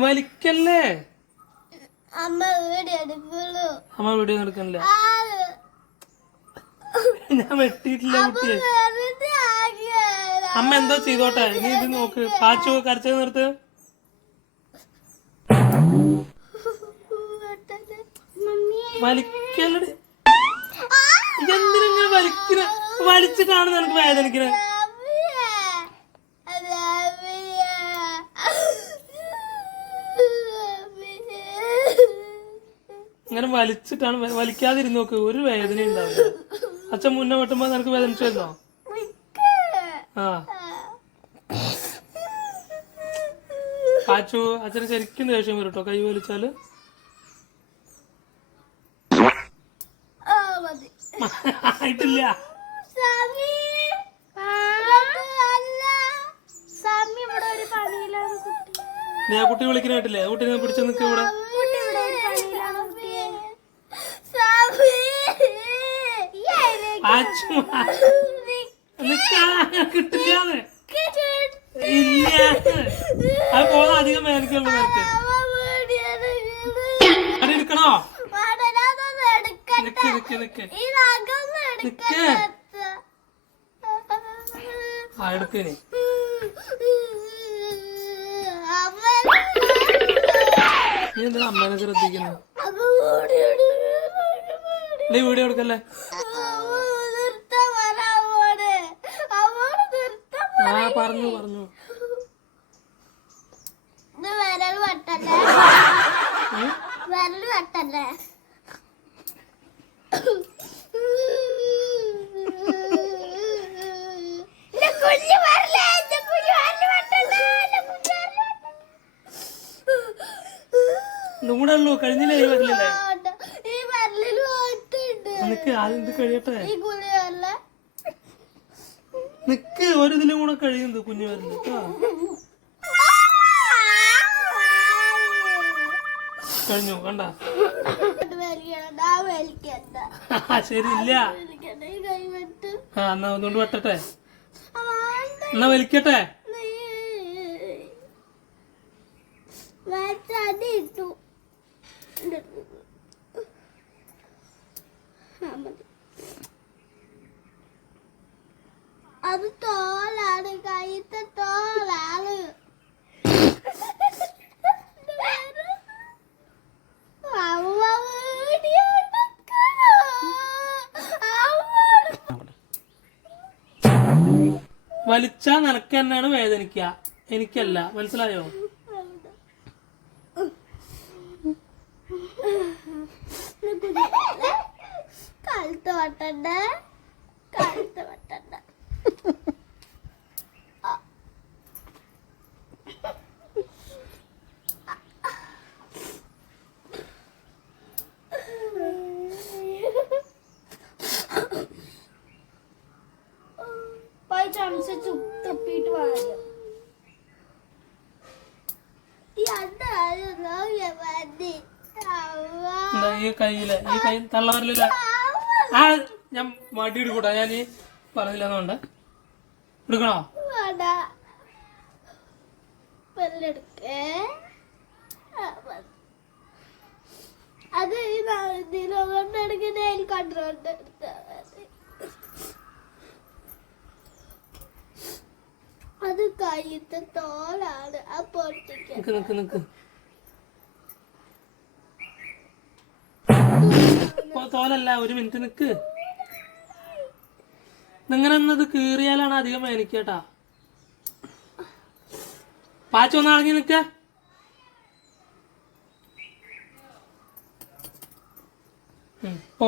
വലിക്കല്ലേ. അമ്മ വീഡിയോ എടുക്കുള്ളൂ. അമ്മ വീഡിയോ എടുക്കണില്ല. ഞാൻ വെട്ടിയിട്ടില്ല കുട്ടിയെ. അമ്മ എന്തോ ചെയ്തോട്ടെ, നീ ഇത് നോക്ക്. പാച്ചു കരച്ചത് നിർത്ത്. വലിക്കല്ലേ. എന്തിനാ വലിക്കുന്ന? വലിച്ചിട്ടാണ് നിനക്ക് വേദനിക്കുന്നത്. ഇങ്ങനെ വലിച്ചിട്ടാണ്. വലിക്കാതിരുന്ന് നോക്ക്, ഒരു വേദന ഉണ്ടാവില്ല. അച്ഛൻ മുന്നേ വെട്ടുമ്പോ നിനക്ക് വേദനിച്ചായിരുന്നോ? ആ പാച്ചു, അച്ഛന് ശരിക്കും ദേഷ്യം വരും കേട്ടോ കൈ വലിച്ചാല്. ആയിട്ടില്ല. നീ ആ കുട്ടി വിളിക്കാനായിട്ടില്ലേ? കുട്ടീനെ പിടിച്ചു നിൽക്കുക ഇവിടെ. കിട്ടില്ലാന്ന് ഇല്ല. അത് പോകാൻ അധികം വേദനിക്കുള്ളൂ നിനക്ക്. അത് എടുക്കണോ? നിക്ക് നിക്ക് നിക്ക് നിക്ക്. ആ എടുക്കണേ. നീ എന്താ അമ്മേനെ ശ്രദ്ധിക്കുന്നു? നീ വീഡിയോ എടുക്കല്ലേ? ആ പറഞ്ഞു പറഞ്ഞു. വിരൽ വെട്ടല്ലേ, വിരൽ വെട്ടല്ലേ. കൂടെ ഉള്ളൂ, കഴിഞ്ഞില്ലേ? ഈ വരലില്ലേ? നിക്ക് ആദ്യം ഇത് കഴിയട്ടെ. നിക്ക്, ഒരു ഇതിലും കൂടെ കഴിയുന്നത് കുഞ്ഞു വരല്. കഴിഞ്ഞു കണ്ട. ശരി ഇല്ല. ആ എന്നാ ഒന്നുകൊണ്ട് വെട്ടട്ടെ. എന്നാ വലിക്കട്ടെ. അത് തോലാണ്, കയ്യത്തെ തോലാണ്. വലിച്ചാ നിനക്ക് തന്നെയാണ് വേദനിക്ക, എനിക്കല്ല. മനസ്സിലായോ? കഴുത്ത് വട്ടണ്ട, കഴുത്ത് വട്ടണ്ട. ചമച്ച് തുപ്പിട്ട് വാങ്ങും. ഈ കയ്യില്, ഈ കൈ തള്ളവരലില്ല. ആ ഞാൻ മടി എടുക്കൂട്ടാ. ഞാൻ ഈ പറഞ്ഞില്ലെന്നുണ്ട്. എടുക്കണോ? അത് ഇതിലോണ്ടെടുക്കുന്ന കണ്ടോണ്ട് അത് കയ്യത്തെ തോലാണ്. ആ പൊട്ടിക്ക് നിക്ക് നിക്ക്. തോലല്ല, ഒരു മിനിറ്റ് നിക്ക്. നിങ്ങനെ എന്നത് കീറിയാലാണ് അധികം വേദനിക്കട്ടാ. പാച്ചു ഒന്ന് ഇറങ്ങി നിക്ക. ഓ